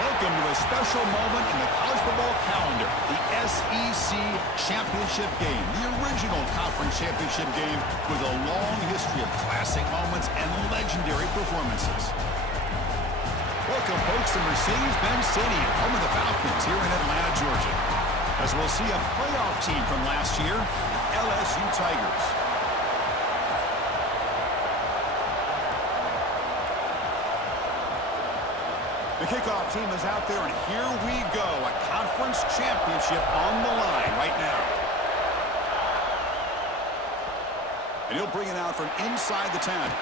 Welcome to a special moment in the college football calendar, the SEC Championship Game, the original conference championship game with a long history of classic moments and legendary performances. Welcome, folks, to Mercedes-Benz Stadium, home of the Falcons here in Atlanta, Georgia, as we'll see a playoff team from last year, LSU Tigers. The kickoff team is out there, and here we go. A conference championship on the line right now. And he'll bring it out from inside the 10. And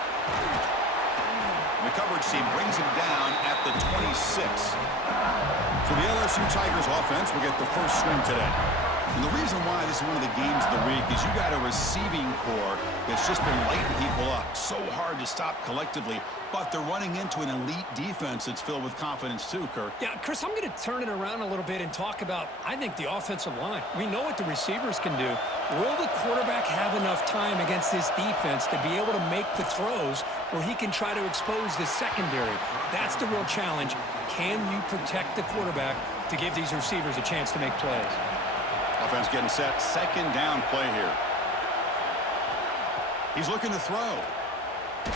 the coverage team brings him down at the 26. So the LSU Tigers offense will get the first swing today. And the reason why this is one of the games of the week is you got a receiving core that's just been lighting people up. So hard to stop collectively, but they're running into an elite defense that's filled with confidence too, Kirk. Yeah, Chris, I'm going to turn it around a little bit and talk about, I think, the offensive line. We know what the receivers can do. Will the quarterback have enough time against this defense to be able to make the throws where he can try to expose the secondary? That's the real challenge. Can you protect the quarterback to give these receivers a chance to make plays? Offense getting set. Second down play here. He's looking to throw.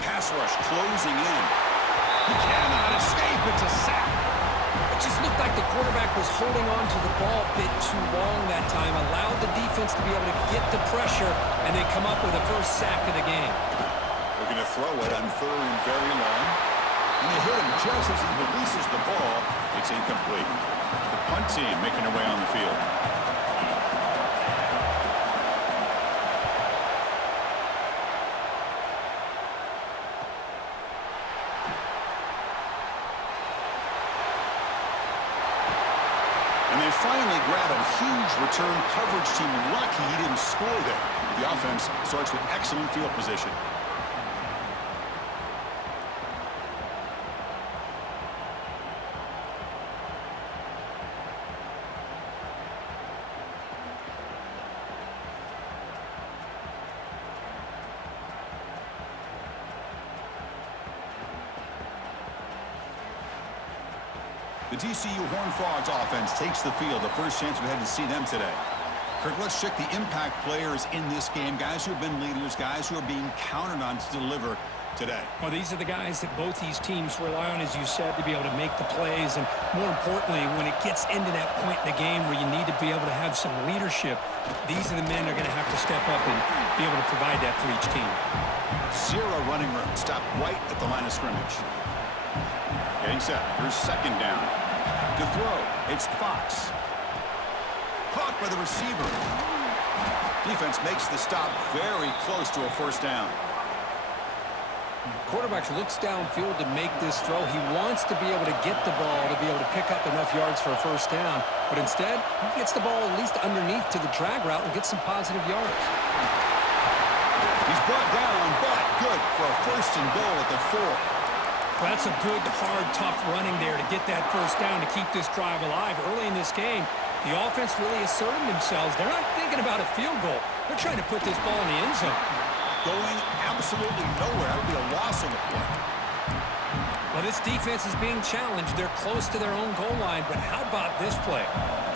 Pass rush closing in. He cannot escape. It's a sack. It just looked like the quarterback was holding on to the ball a bit too long that time, allowed the defense to be able to get the pressure, and they come up with the first sack of the game. Looking to throw it on third and very long. And they hit him just as he releases the ball. It's incomplete. The punt team making their way on the field. Finally grab a huge return coverage team. Lucky he didn't score there. The offense starts with excellent field position. The TCU Horned Frogs offense takes the field. The first chance we had to see them today. Kirk, let's check the impact players in this game. Guys who have been leaders, guys who are being counted on to deliver today. Well, these are the guys that both these teams rely on, as you said, to be able to make the plays. And more importantly, when it gets into that point in the game where you need to be able to have some leadership, these are the men that are going to have to step up and be able to provide that for each team. Zero running room. Stop right at the line of scrimmage. Getting set. Here's second down. To throw, it's Fox. Caught by the receiver. Defense makes the stop very close to a first down. Quarterback looks downfield to make this throw. He wants to be able to get the ball to be able to pick up enough yards for a first down. But instead, he gets the ball at least underneath to the drag route and gets some positive yards. He's brought down, but good for a first and goal at the 4. Well, that's a good, hard, tough running there to get that first down to keep this drive alive. Early in this game, the offense really asserted themselves. They're not thinking about a field goal. They're trying to put this ball in the end zone. Going absolutely nowhere. That would be a loss on the play. Well, this defense is being challenged. They're close to their own goal line, but how about this play?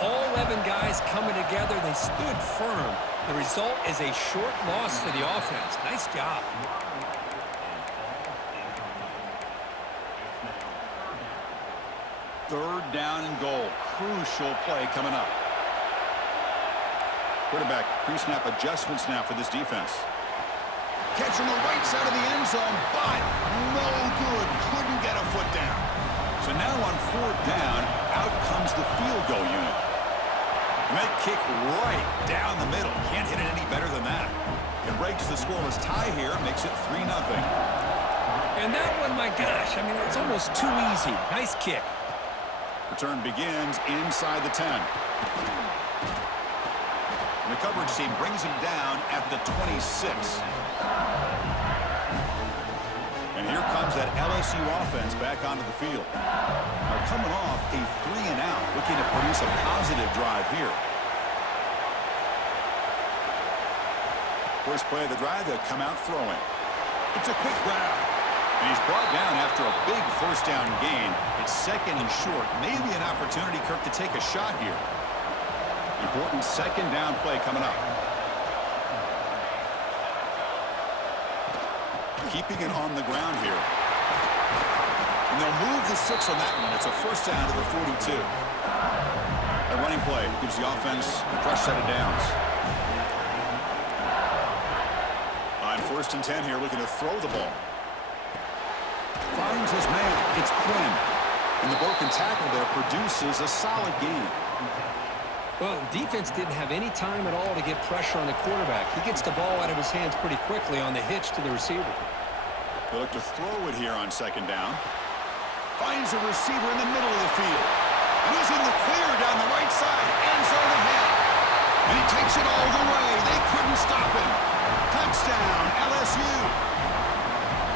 All 11 guys coming together. They stood firm. The result is a short loss for the offense. Nice job. Third down and goal. Crucial play coming up. Quarterback pre-snap adjustments now for this defense. Catch on the right side of the end zone, but no good. Couldn't get a foot down. So now on fourth down, out comes the field goal unit. That kick right down the middle. Can't hit it any better than that. It breaks the scoreless tie here, makes it 3-0. And that one, my gosh, I mean, it's almost too easy. Nice kick. Return begins inside the 10. And the coverage team brings him down at the 26. And here comes that LSU offense back onto the field. They're coming off a 3-and-out, looking to produce a positive drive here. First play of the drive, they'll come out throwing. It's a quick grab. And he's brought down after a big first down gain. It's second and short. Maybe an opportunity, Kirk, to take a shot here. Important second down play coming up. Keeping it on the ground here. And they'll move the 6 on that one. It's a first down to the 42. A running play gives the offense a fresh set of downs. On first and 10 here, looking to throw the ball. Finds his man. It's Quinn. And the broken tackle there produces a solid gain. Well, the defense didn't have any time at all to get pressure on the quarterback. He gets the ball out of his hands pretty quickly on the hitch to the receiver. They look to throw it here on second down. Finds a receiver in the middle of the field. And he's in the clear down the right side. End zone ahead. And he takes it all the way. They couldn't stop him. Touchdown, LSU.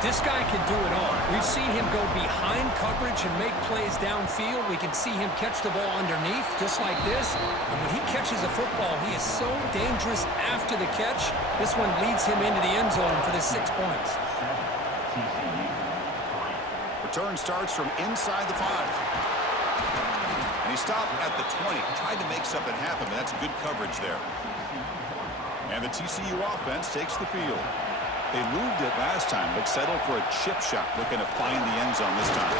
This guy can do it all. We've seen him go behind coverage and make plays downfield. We can see him catch the ball underneath, just like this. And when he catches a football, he is so dangerous after the catch. This one leads him into the end zone for the 6 points. Return starts from inside the 5. And he stopped at the 20. Tried to make something happen, but that's good coverage there. And the TCU offense takes the field. They moved it last time, but settled for a chip shot, looking to find the end zone this time.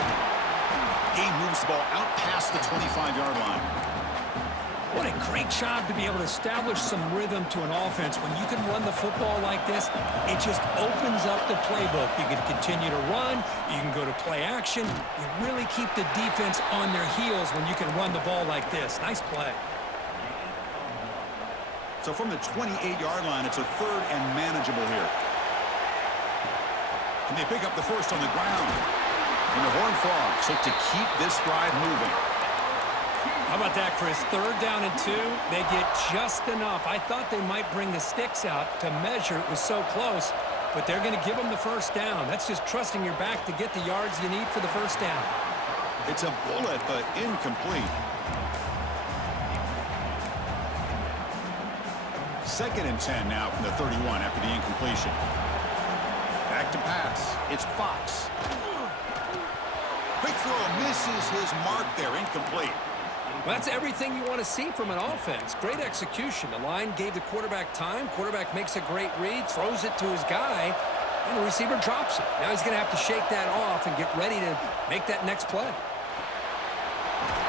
Game moves the ball out past the 25-yard line. What a great job to be able to establish some rhythm to an offense. When you can run the football like this, it just opens up the playbook. You can continue to run. You can go to play action. You really keep the defense on their heels when you can run the ball like this. Nice play. So from the 28-yard line, it's a third and manageable here. And they pick up the first on the ground. And the Horned Frogs look to keep this drive moving. How about that, Chris? Third down and 2. They get just enough. I thought they might bring the sticks out to measure. It was so close. But they're going to give them the first down. That's just trusting your back to get the yards you need for the first down. It's a bullet, but incomplete. Second and 10 now from the 31 after the incompletion. Back to pass. It's Fox. Quick throw misses his mark there. Incomplete. Well, that's everything you want to see from an offense. Great execution. The line gave the quarterback time. Quarterback makes a great read, throws it to his guy, and the receiver drops it. Now he's going to have to shake that off and get ready to make that next play.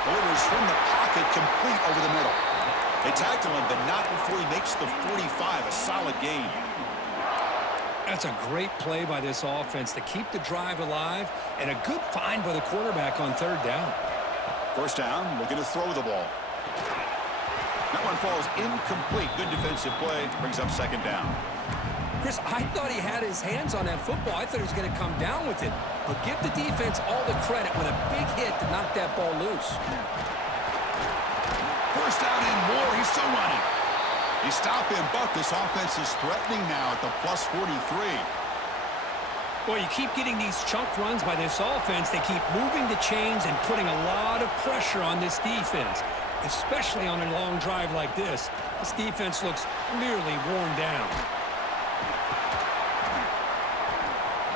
Delivers from the pocket, complete over the middle. They tackle him, but not before he makes the 45. A solid gain. That's a great play by this offense to keep the drive alive, and a good find by the quarterback on third down. First down, looking to throw the ball. That one falls incomplete. Good defensive play. Brings up second down. Chris, I thought he had his hands on that football. I thought he was going to come down with it. But give the defense all the credit with a big hit to knock that ball loose. First down and more. He's still running. He stopped him, but this offense is threatening now at the plus 43. Well, you keep getting these chunk runs by this offense. They keep moving the chains and putting a lot of pressure on this defense, especially on a long drive like this. This defense looks clearly worn down.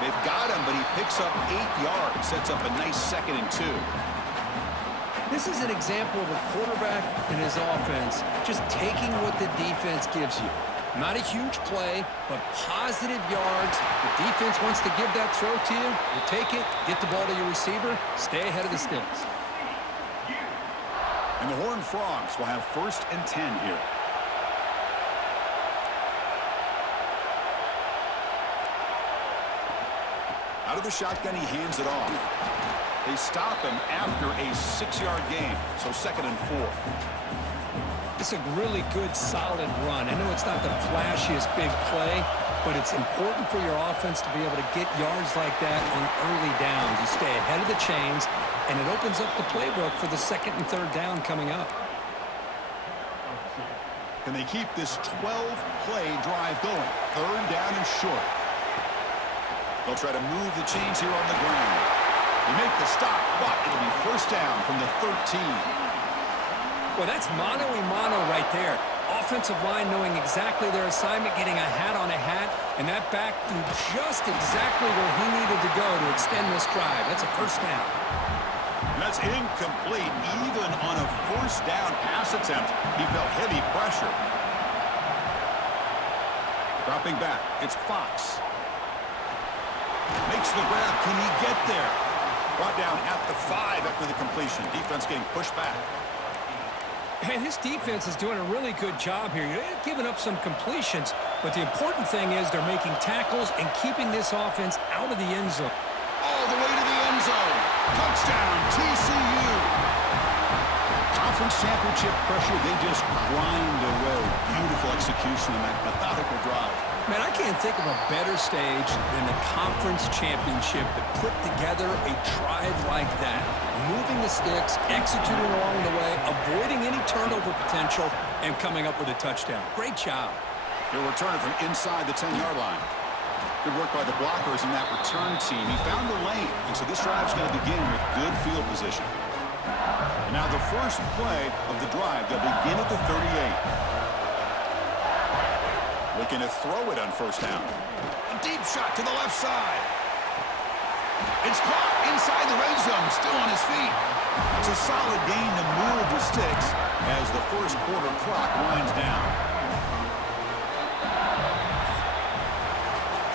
They've got him, but he picks up 8 yards, sets up a nice second and 2. This is an example of a quarterback and his offense just taking what the defense gives you. Not a huge play, but positive yards. The defense wants to give that throw to you. You take it, get the ball to your receiver, stay ahead of the sticks. And the Horned Frogs will have first and 10 here. Out of the shotgun, he hands it off. They stop him after a 6-yard gain, so second and 4. It's a really good, solid run. I know it's not the flashiest big play, but it's important for your offense to be able to get yards like that on early downs. You stay ahead of the chains, and it opens up the playbook for the second and third down coming up. Can they keep this 12-play drive going? Third down and short. They'll try to move the chains here on the ground. They make the stop, but it'll be first down from the 13. Well, that's mano-a-mano right there. Offensive line knowing exactly their assignment, getting a hat on a hat, and that back threw just exactly where he needed to go to extend this drive. That's a first down. That's incomplete. Even on a first down pass attempt, he felt heavy pressure. Dropping back, it's Fox. Makes the grab. Can he get there? Brought down at the 5 after the completion. Defense getting pushed back. And his defense is doing a really good job here. They're giving up some completions, but the important thing is they're making tackles and keeping this offense out of the end zone. All the way to the end zone. Touchdown, TCU. Conference championship pressure, they just grind away. Beautiful execution on that methodical drive. Man, I can't think of a better stage than the conference championship to put together a drive like that. Moving the sticks, executing along the way, avoiding any turnover potential, and coming up with a touchdown. Great job. They're returning from inside the 10-yard line. Good work by the blockers in that return team. He found the lane, and so this drive's going to begin with good field position. And now the first play of the drive, they'll begin at the 38. Looking to throw it on first down. A deep shot to the left side. It's caught inside the red zone, still on his feet. It's a solid gain to move the sticks as the first quarter clock winds down.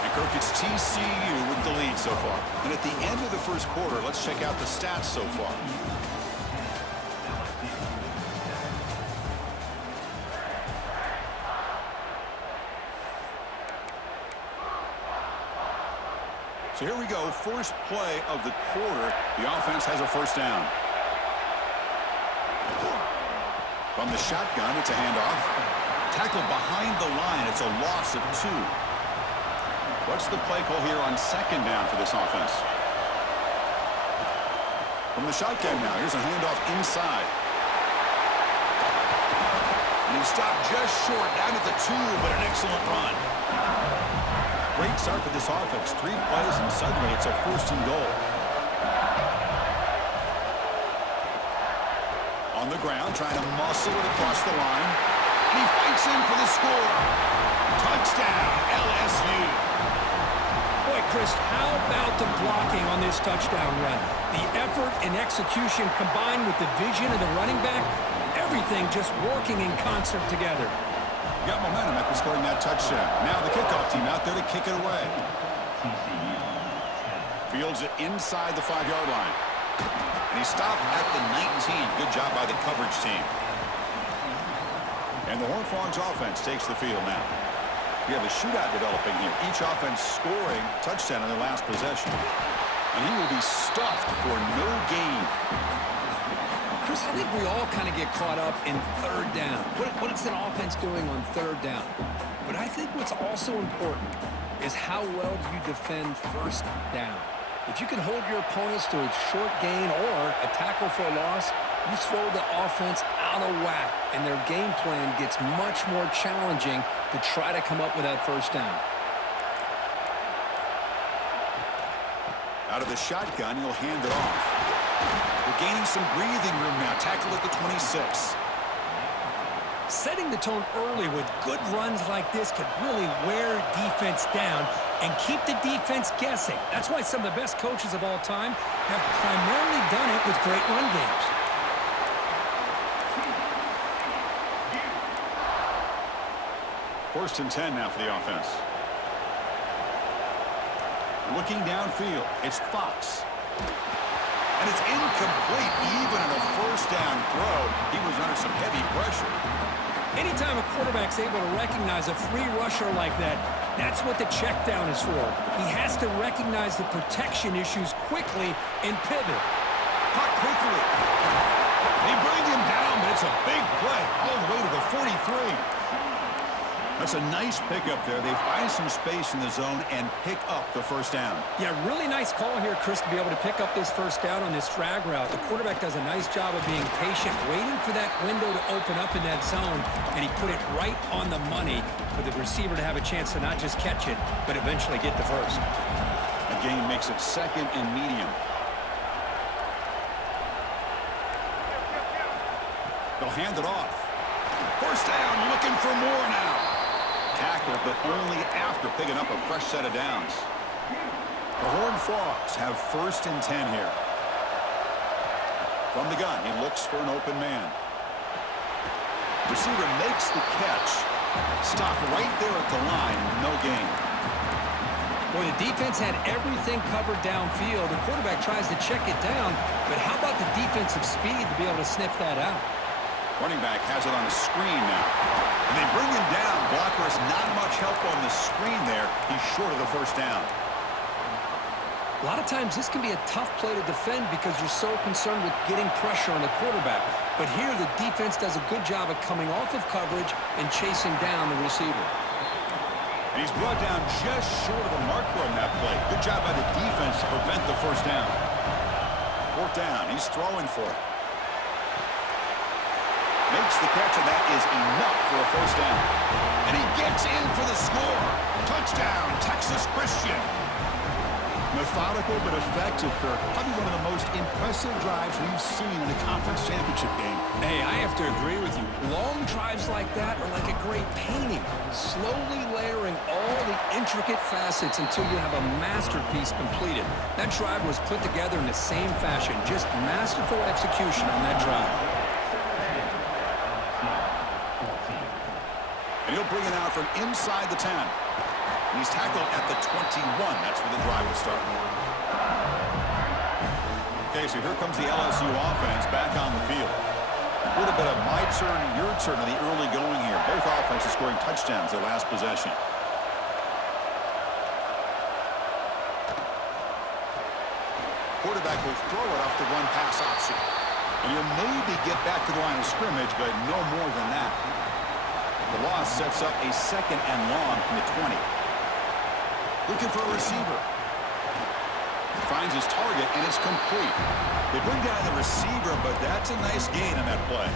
And Kirk, it's TCU with the lead so far. And at the end of the first quarter, let's check out the stats so far. So here we go, first play of the quarter. The offense has a first down. From the shotgun, it's a handoff. Tackled behind the line, it's a loss of 2. What's the play call here on second down for this offense? From the shotgun now, here's a handoff inside. And he stopped just short, down at the 2, but an excellent run. Great start for this offense. 3 plays, and suddenly it's a first and goal. On the ground, trying to muscle it across the line. And he fights in for the score. Touchdown, LSU. Boy, Chris, how about the blocking on this touchdown run? The effort and execution combined with the vision of the running back, everything just working in concert together. Got momentum after scoring that touchdown. Now the kickoff team out there to kick it away. Fields it inside the 5-yard line. And he stopped at the 19. Good job by the coverage team. And the Horned Frogs offense takes the field now. We have a shootout developing here. Each offense scoring touchdown on their last possession. And he will be stuffed for no gain. Chris, I think we all kind of get caught up in third down. What is an offense doing on third down? But I think what's also important is how well do you defend first down. If you can hold your opponents to a short gain or a tackle for a loss, you throw the offense out of whack, and their game plan gets much more challenging to try to come up with that first down. Out of the shotgun, he'll hand it off. We're gaining some breathing room now. Tackle at the 26. Setting the tone early with good runs like this can really wear defense down and keep the defense guessing. That's why some of the best coaches of all time have primarily done it with great run games. First and 10 now for the offense. Looking downfield, it's Fox. And it's incomplete, even on a first down throw. He was under some heavy pressure. Anytime a quarterback's able to recognize a free rusher like that, that's what the check down is for. He has to recognize the protection issues quickly and pivot. Caught quickly. They bring him down, but it's a big play all the way to the 43. That's a nice pickup there. They find some space in the zone and pick up the first down. Yeah, really nice call here, Chris, to be able to pick up this first down on this drag route. The quarterback does a nice job of being patient, waiting for that window to open up in that zone, and he put it right on the money for the receiver to have a chance to not just catch it, but eventually get the first. The gain makes it second and medium. They'll hand it off. First down, looking for more now. Tackle, but only after picking up a fresh set of downs. The Horned Frogs have 1st and 10 here. From the gun, he looks for an open man. Receiver makes the catch. Stop right there at the line. No gain. Well, the defense had everything covered downfield. The quarterback tries to check it down, but how about the defensive speed to be able to sniff that out? Running back has it on the screen now. And they bring him down. Blocker has not much help on the screen there. He's short of the first down. A lot of times this can be a tough play to defend because you're so concerned with getting pressure on the quarterback. But here the defense does a good job of coming off of coverage and chasing down the receiver. And he's brought down just short of the marker on that play. Good job by the defense to prevent the first down. 4th down. He's throwing for it. Makes the catch, and that is enough for a first down. And he gets in for the score. Touchdown, Texas Christian. Methodical but effective, Kirk. Probably one of the most impressive drives we've seen in a conference championship game. Hey, I have to agree with you. Long drives like that are like a great painting, slowly layering all the intricate facets until you have a masterpiece completed. That drive was put together in the same fashion, just masterful execution on that drive. And he'll bring it out from inside the 10. And he's tackled at the 21. That's where the drive will start. Okay, so here comes the LSU offense back on the field. A little bit of my turn, your turn in the early going here. Both offenses scoring touchdowns their last possession. Quarterback will throw it off the run-pass option. And he'll maybe get back to the line of scrimmage, but no more than that. The loss sets up a 2nd and long from the 20. Looking for a receiver. Finds his target, and it's complete. They bring down the receiver, but that's a nice gain on that play.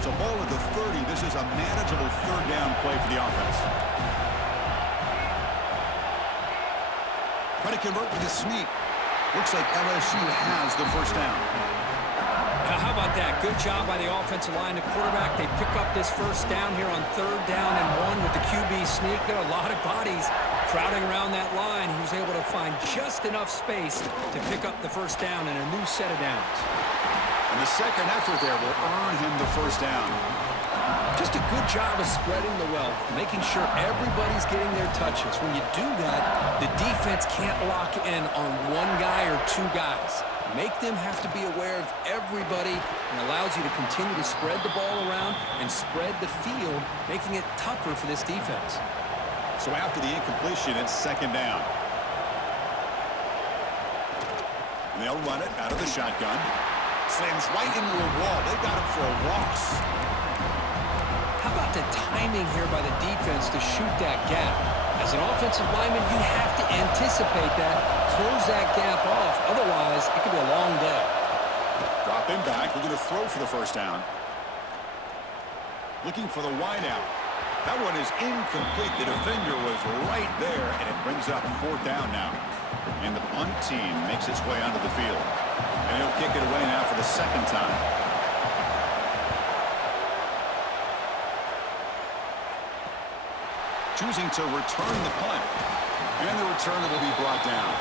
So ball at the 30. This is a manageable 3rd down play for the offense. Try to convert with a sneak. Looks like LSU has the first down. How about that? Good job by the offensive line. The quarterback, they pick up this first down here on 3rd down and 1 with the QB sneak. There are a lot of bodies crowding around that line. He was able to find just enough space to pick up the first down and a new set of downs. And the second effort there will earn him the first down. Just a good job of spreading the wealth, making sure everybody's getting their touches. When you do that, the defense can't lock in on one guy or 2 guys. Make them have to be aware of everybody, and allows you to continue to spread the ball around and spread the field, making it tougher for this defense. So after the incompletion, it's 2nd down. And they'll run it out of the shotgun. Slams right into a wall. They got him for a loss. How about the timing here by the defense to shoot that gap? As an offensive lineman, you have to anticipate that, close that gap off. Otherwise, it could be a long day. Drop him back. We're going to throw for the first down. Looking for the wideout. That one is incomplete. The defender was right there, and it brings up 4th down now. And the punt team makes its way onto the field. And he'll kick it away now for the 2nd time. Choosing to return the punt. And the return will be brought down.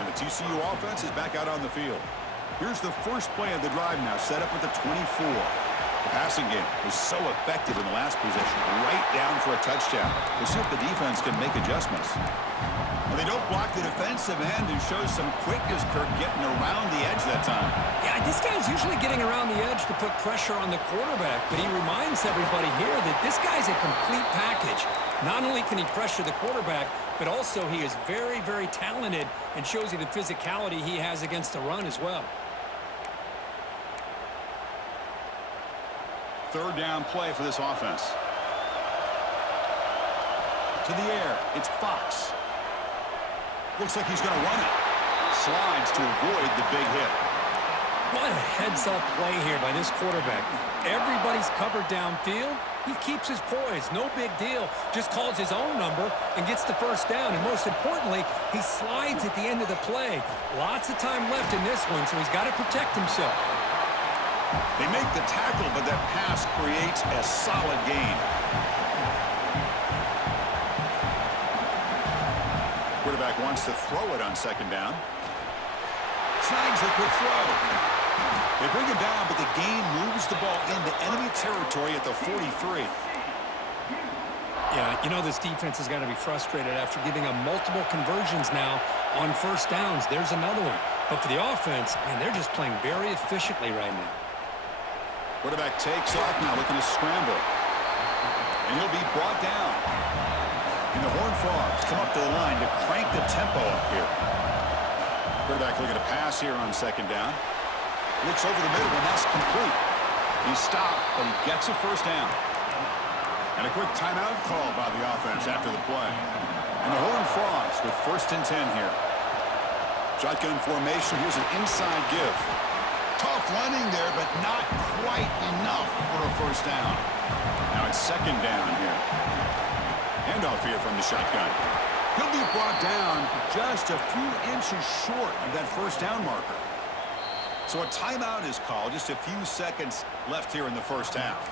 And the TCU offense is back out on the field. Here's the first play of the drive now, set up at the 24. The passing game was so effective in the last possession, right down for a touchdown. We'll see if the defense can make adjustments. Well, they don't block the defensive end, who shows some quickness, Kirk, getting around the edge that time. Yeah, this guy's usually getting around the edge to put pressure on the quarterback, but he reminds everybody here that this guy's a complete package. Not only can he pressure the quarterback, but also he is very, very talented and shows you the physicality he has against the run as well. 3rd down play for this offense. To the air, it's Fox. Looks like he's going to run it. Slides to avoid the big hit. What a heads-up play here by this quarterback. Everybody's covered downfield. He keeps his poise. No big deal. Just calls his own number and gets the first down. And most importantly, he slides at the end of the play. Lots of time left in this one, so he's got to protect himself. They make the tackle, but that pass creates a solid gain. Quarterback wants to throw it on second down. Snags a quick throw. They bring him down, but the gain moves the ball into enemy territory at the 43. Yeah, you know this defense has got to be frustrated after giving up multiple conversions now on first downs. There's another one. But for the offense, man, they're just playing very efficiently right now. Quarterback takes off now, looking to scramble. And he'll be brought down. And the Horned Frogs come up to the line to crank the tempo up here. Quarterback looking to pass here on second down. Looks over the middle, and that's complete. He's stopped, but he gets a first down. And a quick timeout call by the offense after the play. And the Horned Frogs with 1st and 10 here. Shotgun formation. Here's an inside give. Tough running there, but not quite enough for a first down. Now it's second down here. Handoff here from the shotgun. He'll be brought down just a few inches short of that first down marker. So a timeout is called. Just a few seconds left here in the first half.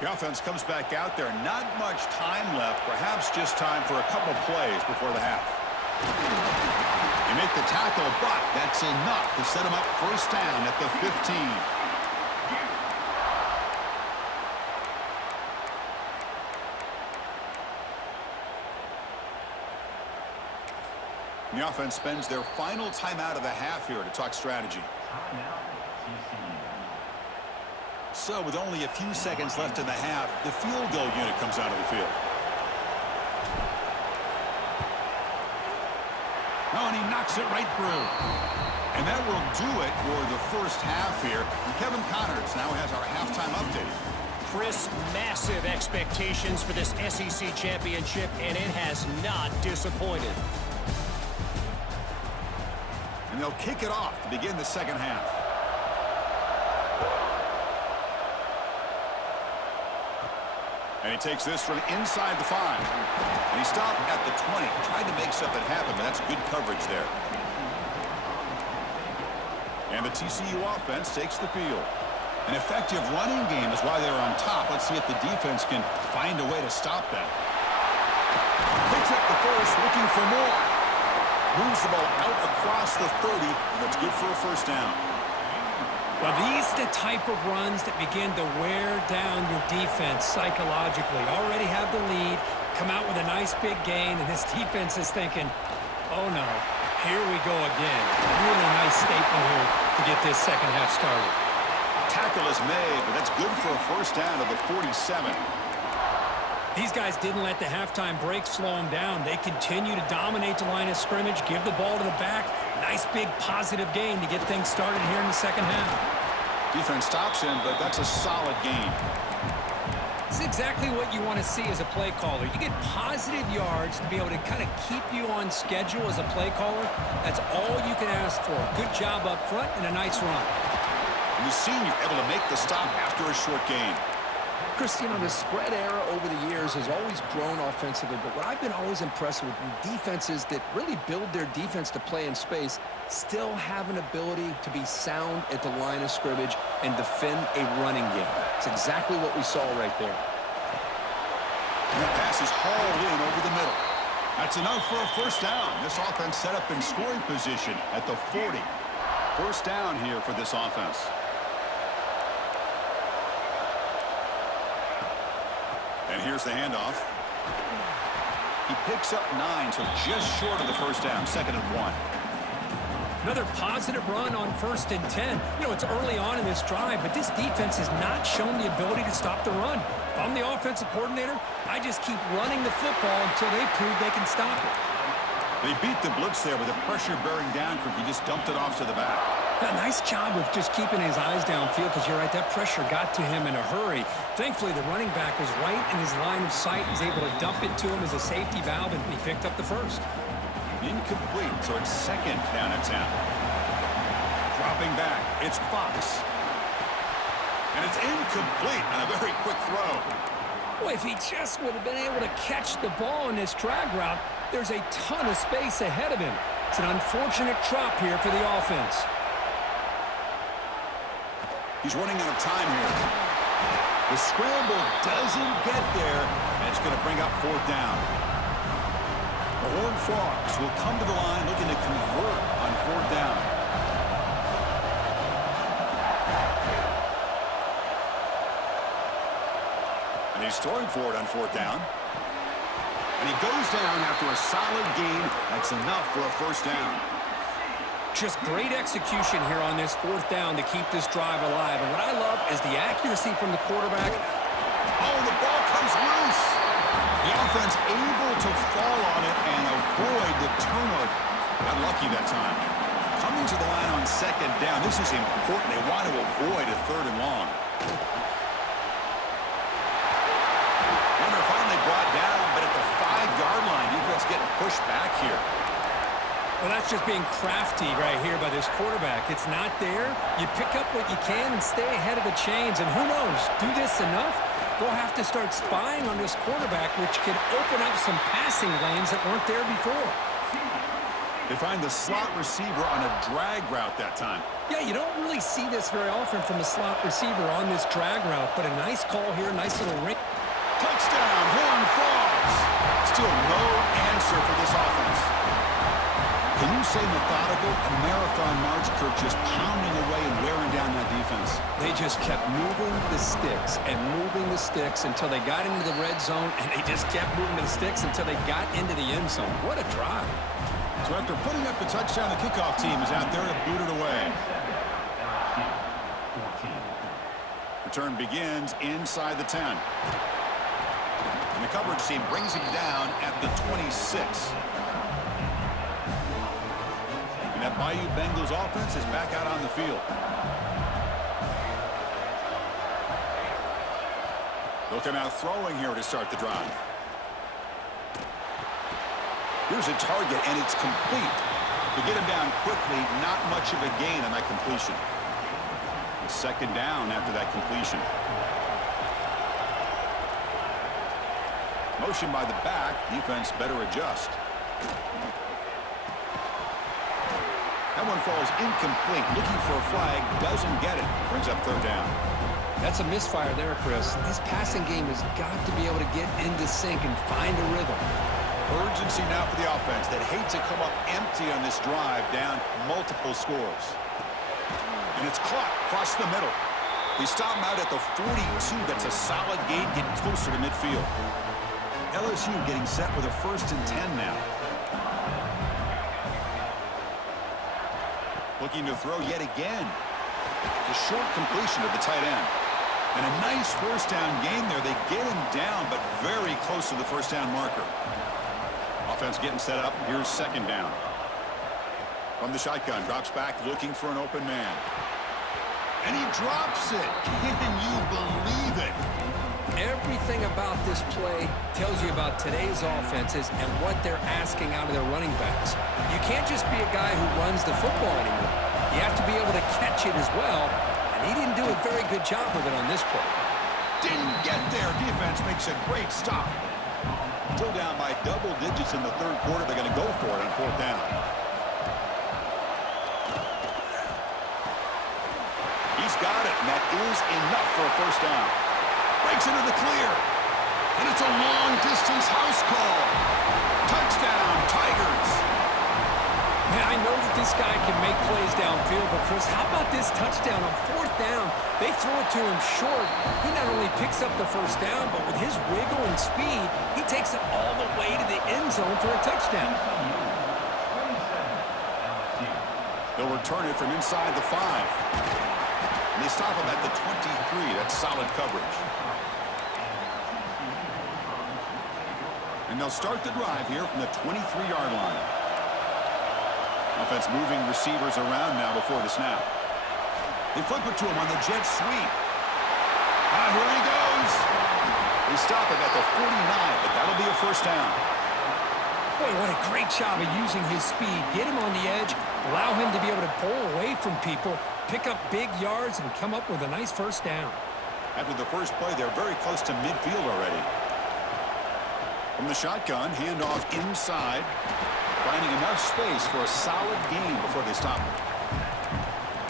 The offense comes back out there. Not much time left. Perhaps just time for a couple plays before the half. They make the tackle, but that's enough to set them up first down at the 15. The offense spends their final timeout of the half here to talk strategy. So with only a few seconds left in the half, the field goal unit comes out of the field. Oh, and he knocks it right through. And that will do it for the first half here. And Kevin Connors now has our halftime update. Chris, massive expectations for this SEC championship, and it has not disappointed. And they'll kick it off to begin the second half. And he takes this from inside the 5. And he stopped at the 20. Tried to make something happen, but that's good coverage there. And the TCU offense takes the field. An effective running game is why they're on top. Let's see if the defense can find a way to stop that. Picks up the first, looking for more. Moves the ball out across the 30. That's good for a first down. Well, these are the type of runs that begin to wear down your defense psychologically. Already have the lead, come out with a nice big gain, and this defense is thinking, oh no, here we go again. Really nice statement here to get this second half started. Tackle is made, but that's good for a first down of the 47. These guys didn't let the halftime break slow them down. They continue to dominate the line of scrimmage, give the ball to the back. Nice big positive gain to get things started here in the second half. Defense stops him, but that's a solid gain. This is exactly what you want to see as a play caller. You get positive yards to be able to kind of keep you on schedule as a play caller. That's all you can ask for. Good job up front and a nice run. And the senior able to make the stop after a short gain. Chris, you know, the spread era over the years has always grown offensively, but what I've been always impressed with defenses that really build their defense to play in space still have an ability to be sound at the line of scrimmage and defend a running game. It's exactly what we saw right there. And the pass is hauled in over the middle. That's enough for a first down. This offense set up in scoring position at the 40. First down here for this offense. And here's the handoff. He picks up 9, so just short of the first down. 2nd and 1. Another positive run on 1st and 10. You know, it's early on in this drive, but this defense has not shown the ability to stop the run. If I'm the offensive coordinator, I just keep running the football until they prove they can stop it. They beat the blitz there with the pressure bearing down. He just dumped it off to the back. A nice job of just keeping his eyes downfield because you're right, that pressure got to him in a hurry. Thankfully, the running back was right in his line of sight. He was able to dump it to him as a safety valve, and he picked up the first. Incomplete, so it's 2nd down and 10. Dropping back, it's Fox. And it's incomplete on a very quick throw. Boy, if he just would have been able to catch the ball in this drag route, there's a ton of space ahead of him. It's an unfortunate drop here for the offense. He's running out of time here. The scramble doesn't get there, and it's going to bring up fourth down. The Horned Frogs will come to the line looking to convert on fourth down. And he's throwing for it on fourth down. And he goes down after a solid gain. That's enough for a first down. Just great execution here on this fourth down to keep this drive alive. And what I love is the accuracy from the quarterback. Oh, the ball comes loose. The offense able to fall on it and avoid the turnover. Got lucky that time. Coming to the line on second down. This is important. They want to avoid a third and long. And they're finally brought down, but at the 5-yard line, defense getting pushed back here. Well, that's just being crafty right here by this quarterback. It's not there. You pick up what you can and stay ahead of the chains. And who knows, do this enough, they'll have to start spying on this quarterback, which can open up some passing lanes that weren't there before. They find the slot receiver on a drag route that time. Yeah, you don't really see this very often from a slot receiver on this drag route, but a nice call here, nice little ring. Touchdown, Horned Frogs. Still no answer for this offense. Can you say methodical? A marathon march, Kirk, just pounding away and wearing down that defense. They just kept moving the sticks and moving the sticks until they got into the red zone, and they just kept moving the sticks until they got into the end zone. What a drive. So after putting up the touchdown, the kickoff team is out there to boot it away. Return begins inside the 10. And the coverage team brings him down at the 26. And that Bayou Bengals offense is back out on the field. They'll come out throwing here to start the drive. Here's a target, and it's complete. To get him down quickly, not much of a gain on that completion. Second down after that completion. Motion by the back. Defense better adjust. That one falls incomplete. Looking for a flag. Doesn't get it. Brings up third down. That's a misfire there, Chris. This passing game has got to be able to get into sync and find a rhythm. Urgency now for the offense that hate to come up empty on this drive, down multiple scores. And it's caught across the middle. They stop him out at the 42. That's a solid gain, getting closer to midfield. LSU getting set with a 1st and 10 now. Looking to throw yet again. The short completion of the tight end. And a nice first down gain there. They get him down, but very close to the first down marker. Offense getting set up. Here's second down. From the shotgun, drops back looking for an open man. And he drops it. Can you believe it? Everything about this play tells you about today's offenses and what they're asking out of their running backs. You can't just be a guy who runs the football anymore. You have to be able to catch it as well, and he didn't do a very good job of it on this play. Didn't get there. Defense makes a great stop. Still down by double digits in the third quarter. They're going to go for it on fourth down. He's got it, and that is enough for a first down. Breaks into the clear. And it's a long-distance house call. Touchdown, Tigers. Man, I know that this guy can make plays downfield, but Chris, how about this touchdown on fourth down? They throw it to him short. He not only picks up the first down, but with his wiggle and speed, he takes it all the way to the end zone for a touchdown. They'll return it from inside the 5. And they stop him at the 23. That's solid coverage. And they'll start the drive here from the 23-yard line. Offense moving receivers around now before the snap. They flip it to him on the jet sweep. Here he goes. They stop him at the 49, but that'll be a first down. Boy, what a great job of using his speed. Get him on the edge, allow him to be able to pull away from people, pick up big yards, and come up with a nice first down. After the first play, they're very close to midfield already. From the shotgun, handoff inside. Finding enough space for a solid gain before they stop him.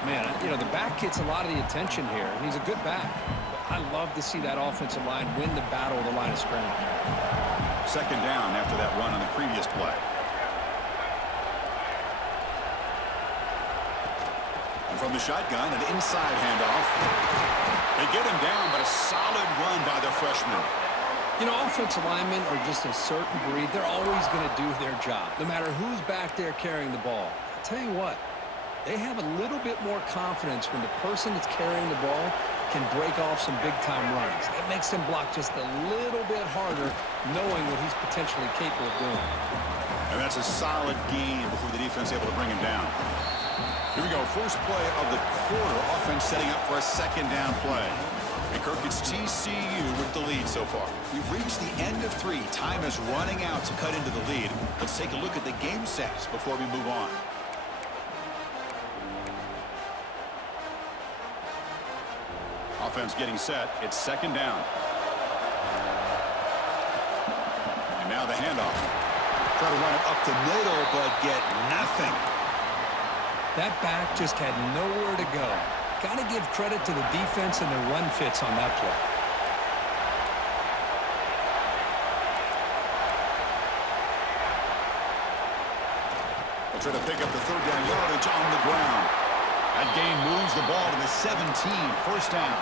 Man, the back gets a lot of the attention here, and he's a good back. But I love to see that offensive line win the battle of the line of scrimmage. Second down after that run on the previous play. And from the shotgun, an inside handoff. They get him down, but a solid run by the freshman. Offensive linemen are just a certain breed. They're always going to do their job, no matter who's back there carrying the ball. I'll tell you what, they have a little bit more confidence when the person that's carrying the ball can break off some big-time runs. It makes them block just a little bit harder, knowing what he's potentially capable of doing. And that's a solid gain before the defense is able to bring him down. Here we go, first play of the quarter. Offense setting up for a second down play. And Kirk, it's TCU with the lead so far. We've reached the end of 3. Time is running out to cut into the lead. Let's take a look at the game stats before we move on. Offense getting set. It's second down. And now the handoff. Try to run it up the middle, but get nothing. That back just had nowhere to go. Got to give credit to the defense and the run fits on that play. They'll try to pick up the third down yardage on the ground. That gain moves the ball to the 17. First down.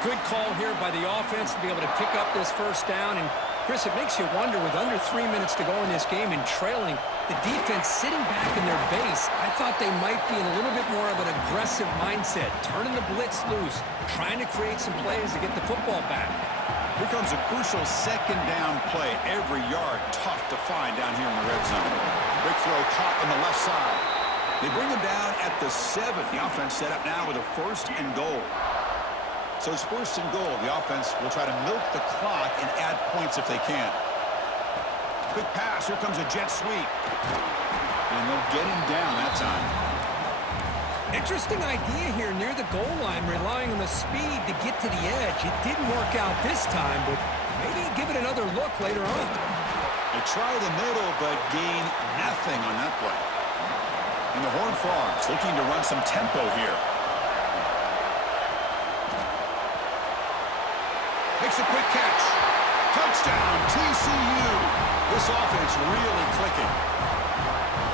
Good call here by the offense to be able to pick up this first down. And, Chris, it makes you wonder, with under 3 minutes to go in this game and trailing, the defense sitting back in their base, I thought they might be in a little bit more of an aggressive mindset, turning the blitz loose, trying to create some plays to get the football back. Here comes a crucial second down play. Every yard tough to find down here in the red zone. Big throw caught on the left side. They bring him down at the 7. The offense set up now with a first and goal. So it's first and goal. The offense will try to milk the clock and add points if they can. Quick pass. Here comes a jet sweep. And they'll get him down that time. Interesting idea here near the goal line, relying on the speed to get to the edge. It didn't work out this time, but maybe give it another look later on. They try the middle, but gain nothing on that play. And the Horned Frogs looking to run some tempo here. Makes a quick catch. Touchdown, TCU. This offense really clicking.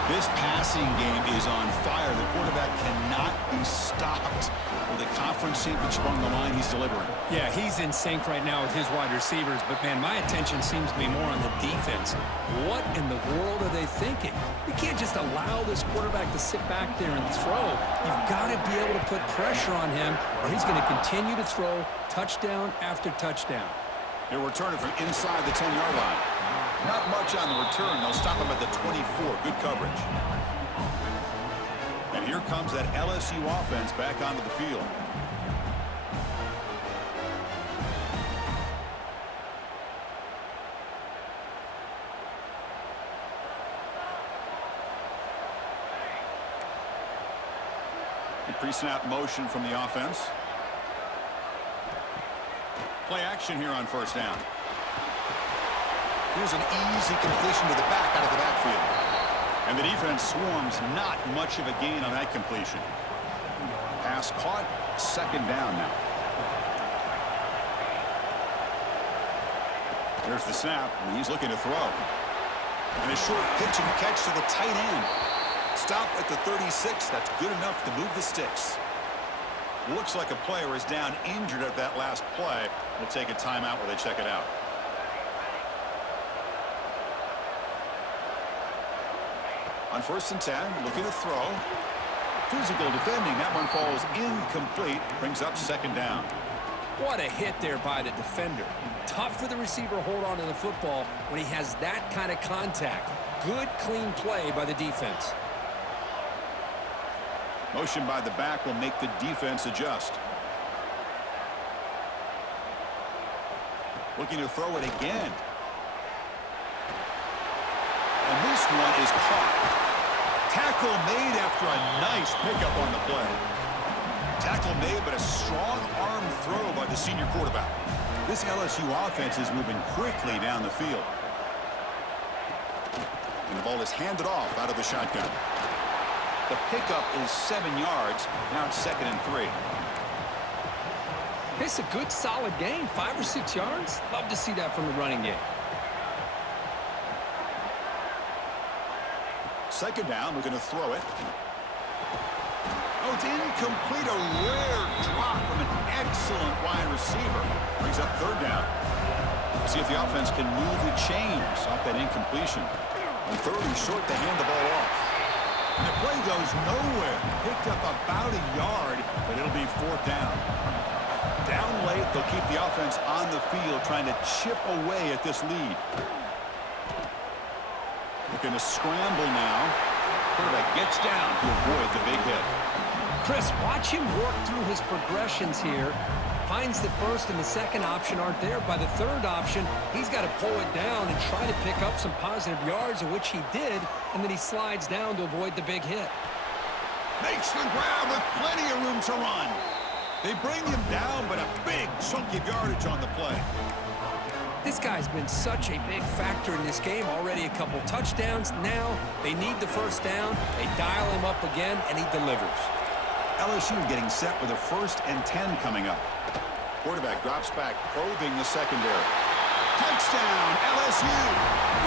This passing game is on fire. The quarterback cannot be stopped. With a conference championship on the line, he's delivering. Yeah, he's in sync right now with his wide receivers, but, man, my attention seems to be more on the defense. What in the world are they thinking? You can't just allow this quarterback to sit back there and throw. You've got to be able to put pressure on him, or he's going to continue to throw touchdown after touchdown. They're returning from inside the 10-yard line. Not much on the return. They'll stop him at the 24. Good coverage. And here comes that LSU offense back onto the field. Pre-snap motion from the offense. Play action here on first down. Here's an easy completion to the back out of the backfield. And the defense swarms, not much of a gain on that completion. Pass caught, second down now. There's the snap, and he's looking to throw. And a short pitch and catch to the tight end. Stop at the 36. That's good enough to move the sticks. Looks like a player is down injured at that last play. We'll take a timeout while they check it out. On first and 10, looking to throw. Physical defending. That one falls incomplete. Brings up second down. What a hit there by the defender. Tough for the receiver to hold on to the football when he has that kind of contact. Good, clean play by the defense. Motion by the back will make the defense adjust. Looking to throw it again. And this one is caught. Tackle made after a nice pickup on the play. Tackle made, but a strong arm throw by the senior quarterback. This LSU offense is moving quickly down the field. And the ball is handed off out of the shotgun. The pickup is 7 yards. Now it's 2nd and 3. It's a good, solid gain. 5 or 6 yards. Love to see that from the running game. 2nd down. We're going to throw it. Oh, it's incomplete. A rare drop from an excellent wide receiver. Brings up 3rd down. See if the offense can move the chains off that incompletion. And 3rd and short to hand the ball off. And the play goes nowhere. Picked up about a yard, but it'll be 4th down. Down late, they'll keep the offense on the field trying to chip away at this lead. Looking to scramble now. Quarterback gets down to avoid the big hit. Chris, watch him work through his progressions here. Finds the 1st and the 2nd option aren't there. By the 3rd option, he's got to pull it down and try to pick up some positive yards, of which he did, and then he slides down to avoid the big hit. Makes the grab with plenty of room to run. They bring him down, but a big chunk of yardage on the play. This guy's been such a big factor in this game. Already a couple touchdowns. Now they need the 1st down. They dial him up again, and he delivers. LSU getting set with a 1st and 10 coming up. Quarterback drops back, probing the secondary. Touchdown, LSU!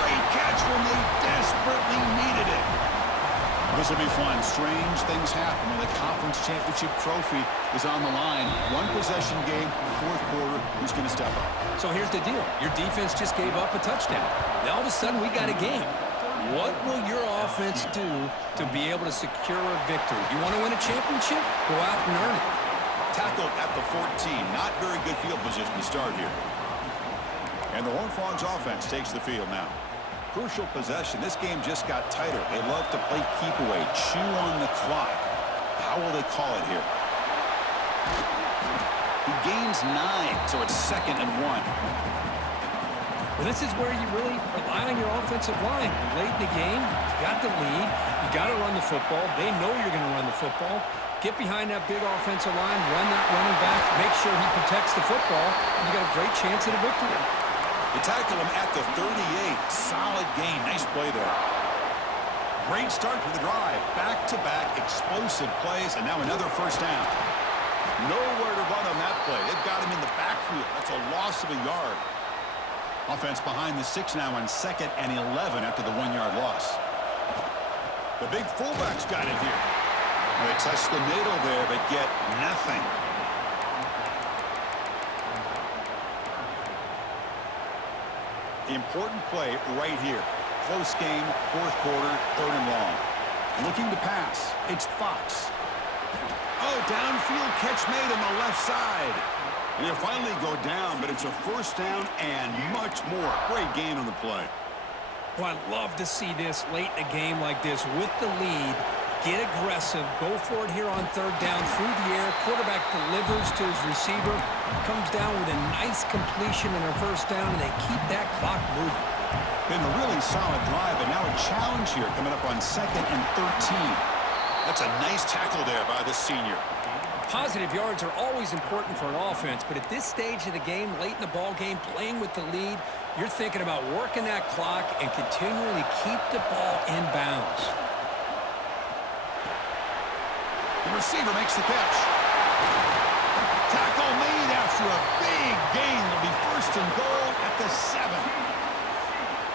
Great catch when they desperately needed it. This will be fun. Strange things happen when the conference championship trophy is on the line. 1-possession game, 4th quarter. Who's going to step up? So here's the deal. Your defense just gave up a touchdown. Now all of a sudden we got a game. What will your offense do to be able to secure a victory? You want to win a championship? Go out and earn it. Tackled at the 14. Not very good field position to start here. And the Horned Frogs offense takes the field now. Crucial possession. This game just got tighter. They love to play keep away, chew on the clock. How will they call it here? He gains 9, so it's 2nd and 1. Well, this is where you really rely on your offensive line. Late in the game, you got the lead. You got to run the football. They know you're going to run the football. Get behind that big offensive line, run that running back, make sure he protects the football, and you got a great chance at a victory. They tackle him at the 38. Solid game. Nice play there. Great start to the drive. Back-to-back explosive plays, and now another 1st down. Nowhere to run on that play. They've got him in the backfield. That's a loss of a yard. Offense behind the 6 now on 2nd and 11 after the 1-yard loss. The big fullback's got it here. They touch the middle there, but get nothing. Important play right here. Close game, 4th quarter, 3rd and long. Looking to pass. It's Fox. Oh, downfield catch made on the left side. They'll finally go down, but it's a 1st down and much more. Great gain on the play. Well, I'd love to see this late in a game like this with the lead. Get aggressive. Go for it here on 3rd down through the air. Quarterback delivers to his receiver. Comes down with a nice completion in their 1st down, and they keep that clock moving. Been a really solid drive, but now a challenge here coming up on 2nd and 13. That's a nice tackle there by the senior. Positive yards are always important for an offense, but at this stage of the game, late in the ball game, playing with the lead, you're thinking about working that clock and continually keep the ball in bounds. The receiver makes the catch. Tackle made after a big gain. It'll be 1st and goal at the 7.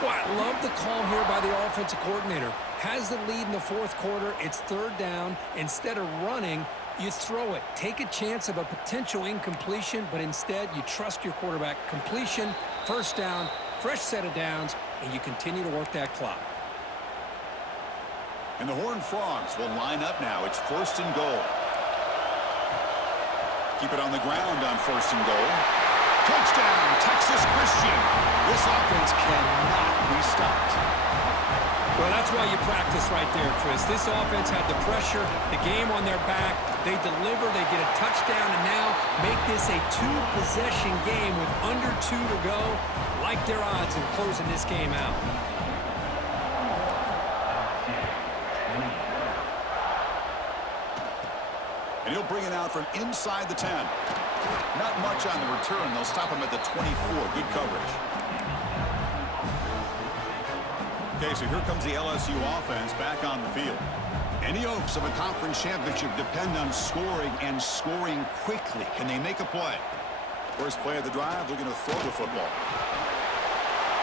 Well, I love the call here by the offensive coordinator. Has the lead in the 4th quarter. It's 3rd down. Instead of running, you throw it. Take a chance of a potential incompletion, but instead you trust your quarterback. Completion, 1st down, fresh set of downs, and you continue to work that clock. And the Horned Frogs will line up now. It's 1st and goal. Keep it on the ground on 1st and goal. Touchdown, Texas Christian. This offense cannot be stopped. Well, that's why you practice right there, Chris. This offense had the pressure, the game on their back. They deliver, they get a touchdown, and now make this a 2-possession game with under 2 to go. Like their odds of closing this game out. And he'll bring it out from inside the 10. Not much on the return. They'll stop him at the 24. Good coverage. Okay, so here comes the LSU offense back on the field. Any hopes of a conference championship depend on scoring and scoring quickly. Can they make a play? First play of the drive, looking to throw the football.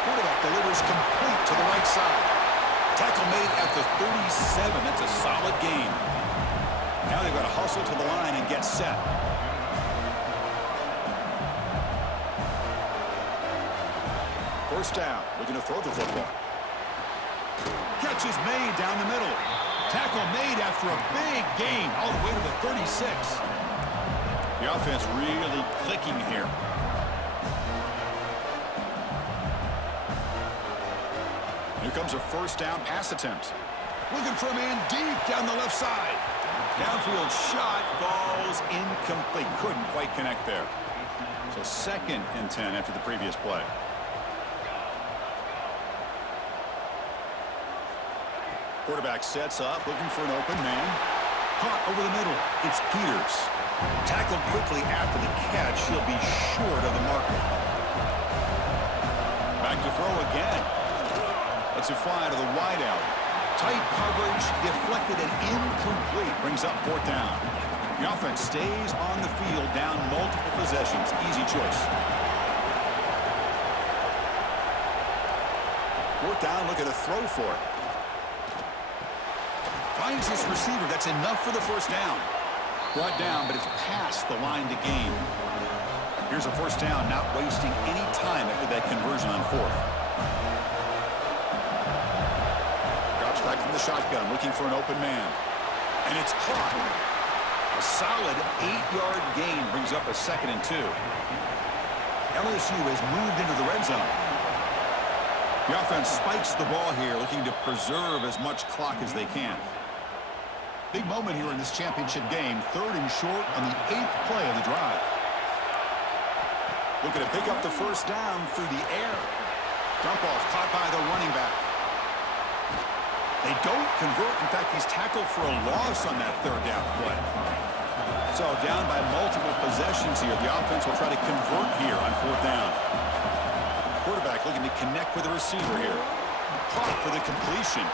Quarterback delivers complete to the right side. Tackle made at the 37. That's a solid gain. Now they've got to hustle to the line and get set. First down, looking to throw the football. Catch is made down the middle. Tackle made after a big gain all the way to the 36. The offense really clicking here. Here comes a first down pass attempt. Looking for a man deep down the left side. Downfield shot falls incomplete. Couldn't quite connect there. So 2nd and 10 after the previous play. Quarterback sets up, looking for an open man. Caught over the middle. It's Peters. Tackled quickly after the catch. He'll be short of the marker. Back to throw again. Lets it fly to the wideout. Tight coverage, deflected and incomplete. Brings up 4th down. The offense stays on the field, down multiple possessions. Easy choice. 4th down, look at a throw for it. Finds his receiver. That's enough for the first down. Brought down, but it's past the line to gain. Here's a first down, not wasting any time after that conversion on 4th. Drops back from the shotgun, looking for an open man. And it's caught. A solid 8-yard gain brings up a 2nd and 2. LSU has moved into the red zone. The offense spikes the ball here, looking to preserve as much clock as they can. Big moment here in this championship game. 3rd and short on the 8th play of the drive. Looking to pick up the first down through the air. Dump off caught by the running back. They don't convert. In fact, he's tackled for a loss on that 3rd down play. So down by multiple possessions here. The offense will try to convert here on 4th down. Quarterback looking to connect with the receiver here. Caught for the completion.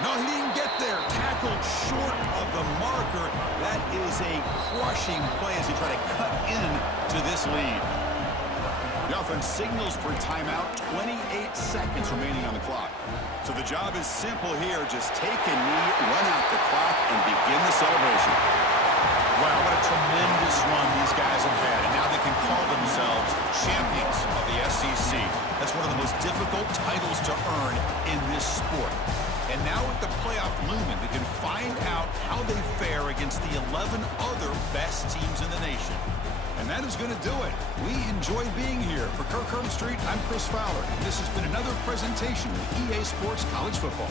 No, he didn't get there. Tackled short of the marker. That is a crushing play as he tried to cut in to this lead. The offense signals for timeout. 28 seconds remaining on the clock. So the job is simple here. Just take a knee, run out the clock, and begin the celebration. Wow, what a tremendous run these guys have had. And now they can call themselves champions of the SEC. That's one of the most difficult titles to earn in this sport. And now with the playoff looming, they can find out how they fare against the 11 other best teams in the nation. And that is going to do it. We enjoy being here. For Kirk Street, I'm Chris Fowler. And this has been another presentation of EA Sports College Football.